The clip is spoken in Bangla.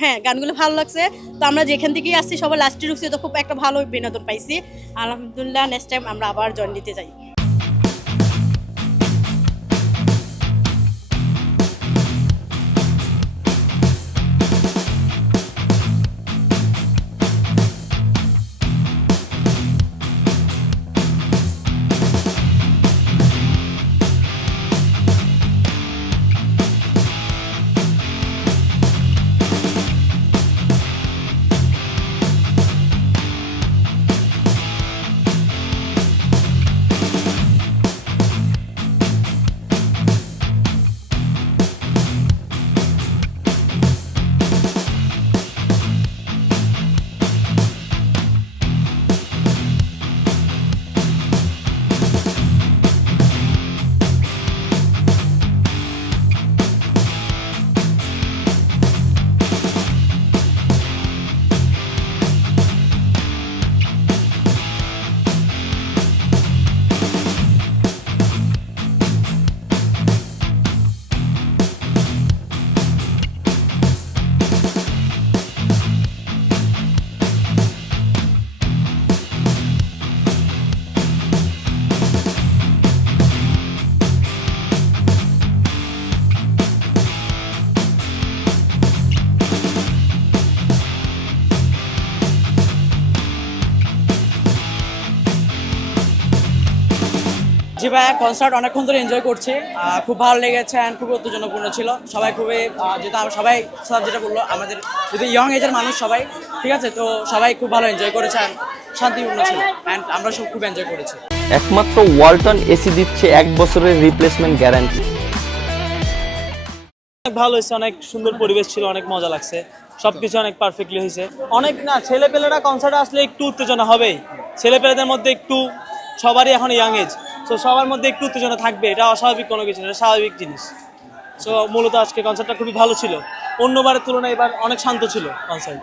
হ্যাঁ, গানগুলো ভালো লাগছে। তো আমরা যেখান থেকেই আসছি সবাই লাস্টে ঢুকছি, তো খুব একটা ভালো বিনোদন পাইছি। আলহামদুলিল্লাহ, নেক্সট টাইম আমরা আবার জয়েন দিতে চাই। জি ভাইয়া, কনসার্ট অনেকক্ষণ ধরে এনজয় করছি। খুব ভালো লেগেছে অ্যান্ড খুবই উত্তেজনাপূর্ণ ছিল। সবাই খুবই যেটা সবাই স্যার যেটা বললো, আমাদের যদি ইয়ং এজের মানুষ সবাই, ঠিক আছে, তো সবাই খুব ভালো এনজয় করেছে অ্যান্ড শান্তিপূর্ণ ছিল অ্যান্ড আমরা সব খুব এনজয় করেছি। একমাত্র ওয়ালটন এসি দিচ্ছে 1 বছরের রিপ্লেসমেন্ট গ্যারান্টি। অনেক ভালো হয়েছে, অনেক সুন্দর পরিবেশ ছিল, অনেক মজা লাগছে, সবকিছু অনেক পারফেক্টলি হয়েছে। অনেক না, ছেলেপেলেরা কনসার্টে আসলে একটু উত্তেজনা হবেই, ছেলেপেলেদের মধ্যে একটু, সবারই এখন ইয়াং এজ, তো সবার মধ্যে একটু উত্তেজনা থাকবে, এটা অস্বাভাবিক কোনো কিছু না, এটা স্বাভাবিক জিনিস। সো মূলত আজকে কনসার্টটা খুবই ভালো ছিল, অন্যবারের তুলনায় এবার অনেক শান্ত ছিল কনসার্ট।